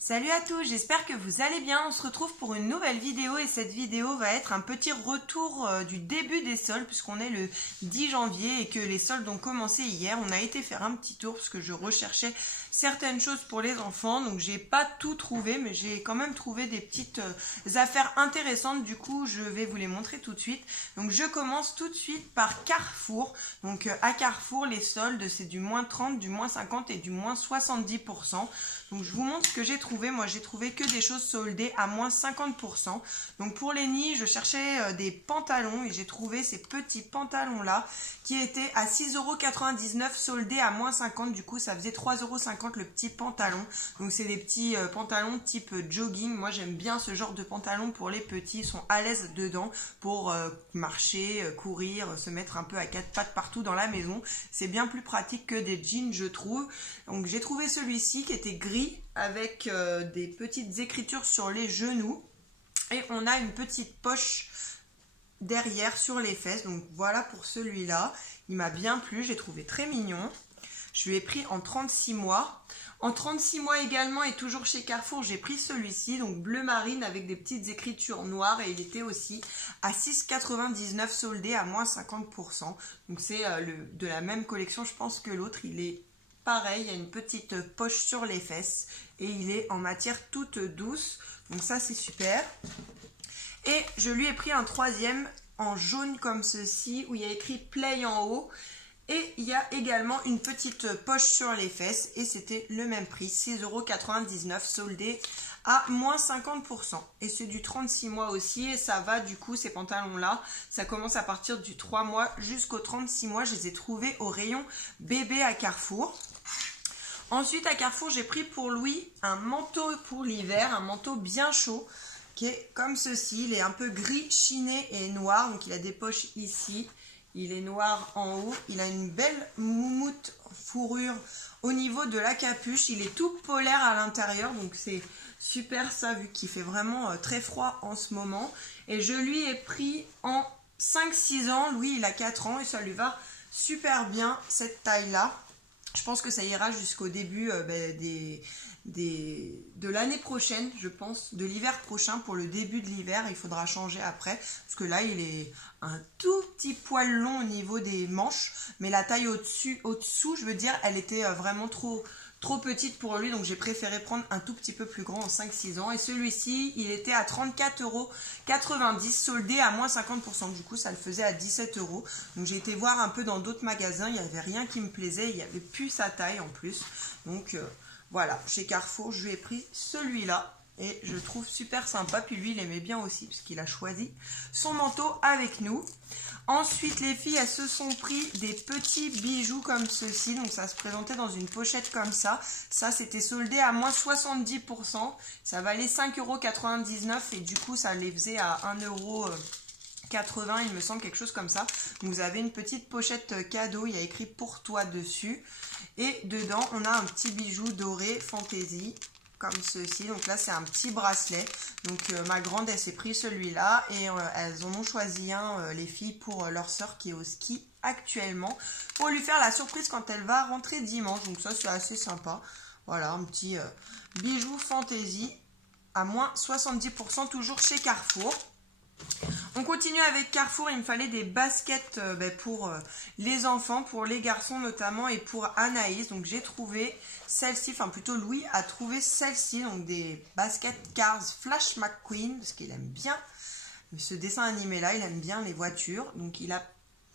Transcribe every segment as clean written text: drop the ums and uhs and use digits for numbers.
Salut à tous, j'espère que vous allez bien. On se retrouve pour une nouvelle vidéo et cette vidéo va être un petit retour du début des soldes puisqu'on est le 10 janvier et que les soldes ont commencé hier. On a été faire un petit tour parce que je recherchais certaines choses pour les enfants, donc j'ai pas tout trouvé mais j'ai quand même trouvé des petites affaires intéressantes. Du coup je vais vous les montrer tout de suite. Donc je commence tout de suite par Carrefour. Donc à Carrefour les soldes c'est du moins 30, du moins 50 et du moins 70%. Donc je vous montre ce que j'ai trouvé. Moi j'ai trouvé que des choses soldées à moins 50%. Donc pour les nids je cherchais des pantalons et j'ai trouvé ces petits pantalons là qui étaient à 6,99 € soldés à moins 50. Du coup ça faisait 3,50 € le petit pantalon. Donc c'est des petits pantalons type jogging. Moi j'aime bien ce genre de pantalons pour les petits. Ils sont à l'aise dedans pour marcher, courir, se mettre un peu à quatre pattes partout dans la maison. C'est bien plus pratique que des jeans je trouve. Donc j'ai trouvé celui-ci qui était gris avec des petites écritures sur les genoux. Et on a une petite poche derrière sur les fesses. Donc voilà pour celui-là. Il m'a bien plu, j'ai trouvé très mignon. Je lui ai pris en 36 mois. En 36 mois également et toujours chez Carrefour, j'ai pris celui-ci, donc bleu marine avec des petites écritures noires et il était aussi à 6,99 € soldé à moins 50%. Donc c'est de la même collection, je pense que l'autre, il est pareil, il y a une petite poche sur les fesses et il est en matière toute douce. Donc ça c'est super. Et je lui ai pris un troisième en jaune comme ceci où il y a écrit Play en haut. Et il y a également une petite poche sur les fesses et c'était le même prix, 6,99 € soldé à moins 50%. Et c'est du 36 mois aussi et ça va du coup ces pantalons là, ça commence à partir du 3 mois jusqu'au 36 mois. Je les ai trouvés au rayon bébé à Carrefour. Ensuite à Carrefour j'ai pris pour Louis un manteau pour l'hiver, un manteau bien chaud qui est comme ceci. Il est un peu gris chiné et noir, donc il a des poches ici. Il est noir en haut, il a une belle moumoute fourrure au niveau de la capuche. Il est tout polaire à l'intérieur, donc c'est super ça vu qu'il fait vraiment très froid en ce moment. Et je lui ai pris en 5-6 ans, Louis il a 4 ans et ça lui va super bien cette taille-là. Je pense que ça ira jusqu'au début de l'année prochaine, je pense, de l'hiver prochain. Pour le début de l'hiver, il faudra changer après. Parce que là, il est un tout petit poil long au niveau des manches. Mais la taille au-dessous, je veux dire, elle était vraiment trop petite pour lui. Donc j'ai préféré prendre un tout petit peu plus grand en 5-6 ans. Et celui-ci, il était à 34,90 € soldé à moins 50%. Du coup, ça le faisait à 17 €. Donc j'ai été voir un peu dans d'autres magasins. Il n'y avait rien qui me plaisait. Il n'y avait plus sa taille en plus. Donc voilà, chez Carrefour, je lui ai pris celui-là. Et je trouve super sympa. Puis lui, il aimait bien aussi puisqu'il a choisi son manteau avec nous. Ensuite, les filles, elles se sont pris des petits bijoux comme ceci. Donc, ça se présentait dans une pochette comme ça. Ça, c'était soldé à moins 70%. Ça valait 5,99 € et du coup, ça les faisait à 1,80 €, il me semble, quelque chose comme ça. Vous avez une petite pochette cadeau. Il y a écrit pour toi dessus. Et dedans, on a un petit bijou doré fantaisie. Comme ceci, donc là c'est un petit bracelet. Donc ma grande elle s'est pris celui-là et elles en ont choisi un, les filles, pour leur soeur qui est au ski actuellement, pour lui faire la surprise quand elle va rentrer dimanche. Donc ça c'est assez sympa. Voilà, un petit bijou fantaisie à moins 70%, toujours chez Carrefour. On continue avec Carrefour. Il me fallait des baskets pour les enfants, pour les garçons notamment et pour Anaïs. Donc j'ai trouvé celle-ci, enfin plutôt Louis a trouvé celle-ci, donc des baskets Cars Flash McQueen parce qu'il aime bien ce dessin animé là, il aime bien les voitures. Donc il a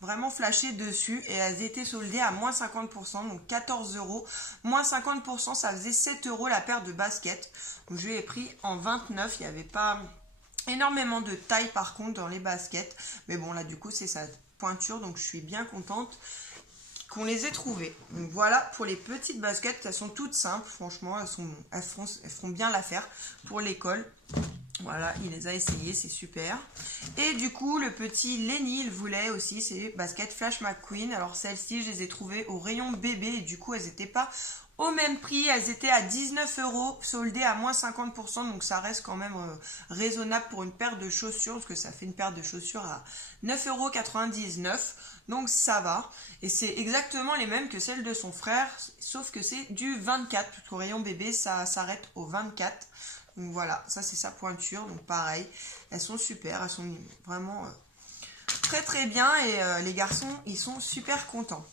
vraiment flashé dessus et elles étaient soldées à moins 50%, donc 14 €. Moins 50%, ça faisait 7 € la paire de baskets. Donc je l'ai pris en 29, il n'y avait pas énormément de taille par contre dans les baskets, mais bon là du coup c'est sa pointure, donc je suis bien contente qu'on les ait trouvées. Donc voilà pour les petites baskets, elles sont toutes simples, franchement elles feront bien l'affaire pour l'école. Voilà, il les a essayés, c'est super. Et du coup, le petit Lenny, il voulait aussi ces baskets Flash McQueen. Alors celles-ci, je les ai trouvées au rayon bébé et du coup, elles n'étaient pas au même prix. Elles étaient à 19 €, soldées à moins 50%. Donc ça reste quand même raisonnable pour une paire de chaussures, parce que ça fait une paire de chaussures à 9,99 €. Donc ça va. Et c'est exactement les mêmes que celles de son frère, sauf que c'est du 24. Parce qu'au rayon bébé, ça s'arrête au 24. Donc voilà, ça c'est sa pointure, donc pareil, elles sont super, elles sont vraiment très très bien et les garçons ils sont super contents.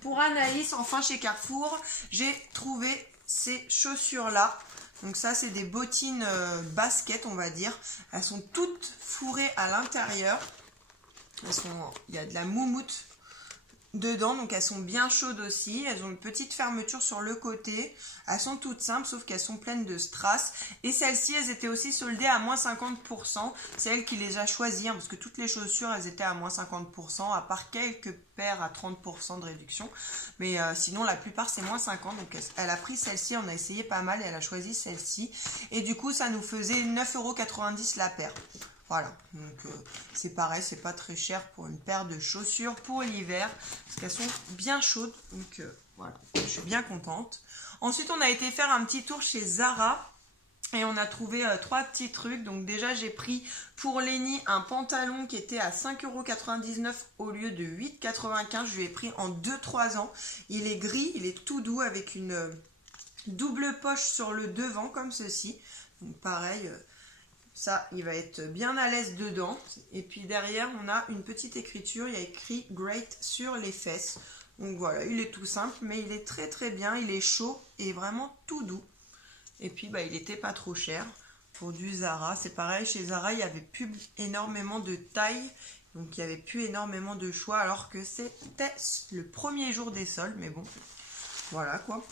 Pour Anaïs, enfin chez Carrefour, j'ai trouvé ces chaussures là. Donc ça c'est des bottines basket on va dire, elles sont toutes fourrées à l'intérieur, il y a de la moumoute dedans, donc elles sont bien chaudes aussi, elles ont une petite fermeture sur le côté, elles sont toutes simples sauf qu'elles sont pleines de strass et celles-ci elles étaient aussi soldées à moins 50%, c'est elle qui les a choisies parce que toutes les chaussures elles étaient à moins 50% à part quelques paires à 30% de réduction, mais sinon la plupart c'est moins 50%, donc elle a pris celle-ci, on a essayé pas mal et elle a choisi celle-ci et du coup ça nous faisait 9,90 € la paire. Voilà, donc c'est pareil, c'est pas très cher pour une paire de chaussures pour l'hiver, parce qu'elles sont bien chaudes, donc voilà, je suis bien contente. Ensuite, on a été faire un petit tour chez Zara, et on a trouvé 3 petits trucs. Donc déjà, j'ai pris pour Lenny un pantalon qui était à 5,99 € au lieu de 8,95 €, je lui ai pris en 2-3 ans. Il est gris, il est tout doux, avec une double poche sur le devant, comme ceci. Donc pareil... ça, il va être bien à l'aise dedans. Et puis derrière, on a une petite écriture. Il y a écrit « Great » sur les fesses. Donc voilà, il est tout simple, mais il est très très bien. Il est chaud et vraiment tout doux. Et puis, il était pas trop cher pour du Zara. C'est pareil, chez Zara, il n'y avait plus énormément de taille. Donc, il n'y avait plus énormément de choix, alors que c'était le premier jour des soldes. Mais bon, voilà quoi.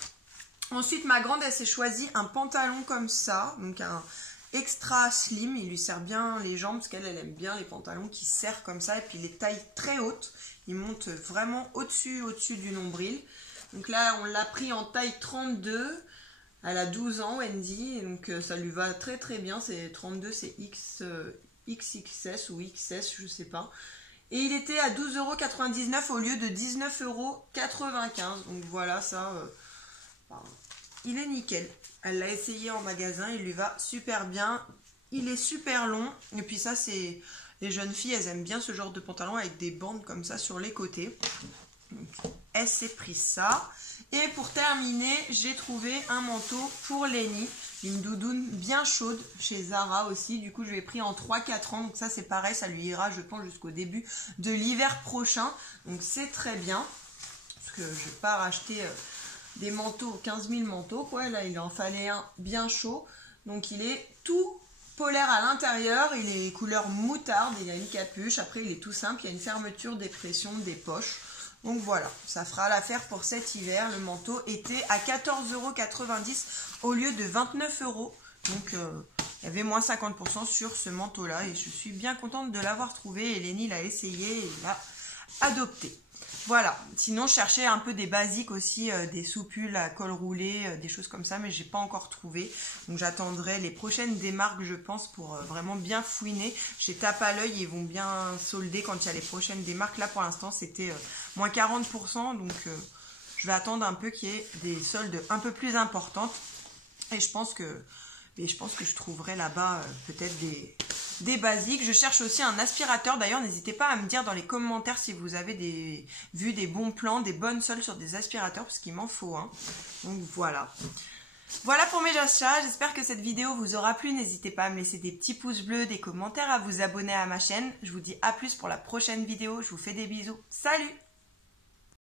Ensuite, ma grande, elle s'est choisie un pantalon comme ça. Donc, un... extra slim, il lui sert bien les jambes parce qu'elle aime bien les pantalons qui serrent comme ça et puis les tailles très hautes, il monte vraiment au-dessus du nombril. Donc là on l'a pris en taille 32, elle a 12 ans Wendy, donc ça lui va très très bien, c'est 32, c'est XXS ou XS, je sais pas. Et il était à 12,99 € au lieu de 19,95 €, donc voilà ça... il est nickel. Elle l'a essayé en magasin, il lui va super bien. Il est super long. Et puis ça, c'est... les jeunes filles, elles aiment bien ce genre de pantalon avec des bandes comme ça sur les côtés. Donc, elle s'est pris ça. Et pour terminer, j'ai trouvé un manteau pour Lenny. Une doudoune bien chaude chez Zara aussi. Du coup, je l'ai pris en 3-4 ans. Donc ça, c'est pareil, ça lui ira, je pense, jusqu'au début de l'hiver prochain. Donc c'est très bien. Parce que je ne vais pas racheter... des manteaux, 15 000 manteaux, quoi. Là, il en fallait un bien chaud. Donc, il est tout polaire à l'intérieur. Il est couleur moutarde. Il y a une capuche. Après, il est tout simple. Il y a une fermeture, des pressions, des poches. Donc, voilà. Ça fera l'affaire pour cet hiver. Le manteau était à 14,90 € au lieu de 29 €. Donc, il y avait moins 50% sur ce manteau-là. Et je suis bien contente de l'avoir trouvé. Et Lenny l'a essayé et l'a adopté. Voilà, sinon je cherchais un peu des basiques aussi, des soupules à col roulé, des choses comme ça, mais j'ai pas encore trouvé. Donc j'attendrai les prochaines démarques, je pense, pour vraiment bien fouiner. Chez Tape à l'œil, ils vont bien solder quand il y a les prochaines démarques. Là pour l'instant c'était moins 40%, donc je vais attendre un peu qu'il y ait des soldes un peu plus importantes. Et je pense que je trouverai là-bas peut-être des basiques. Je cherche aussi un aspirateur. D'ailleurs, n'hésitez pas à me dire dans les commentaires si vous avez vu des bons plans, des bonnes soldes sur des aspirateurs, parce qu'il m'en faut un. Donc voilà. Voilà pour mes achats. J'espère que cette vidéo vous aura plu. N'hésitez pas à me laisser des petits pouces bleus, des commentaires, à vous abonner à ma chaîne. Je vous dis à plus pour la prochaine vidéo. Je vous fais des bisous. Salut!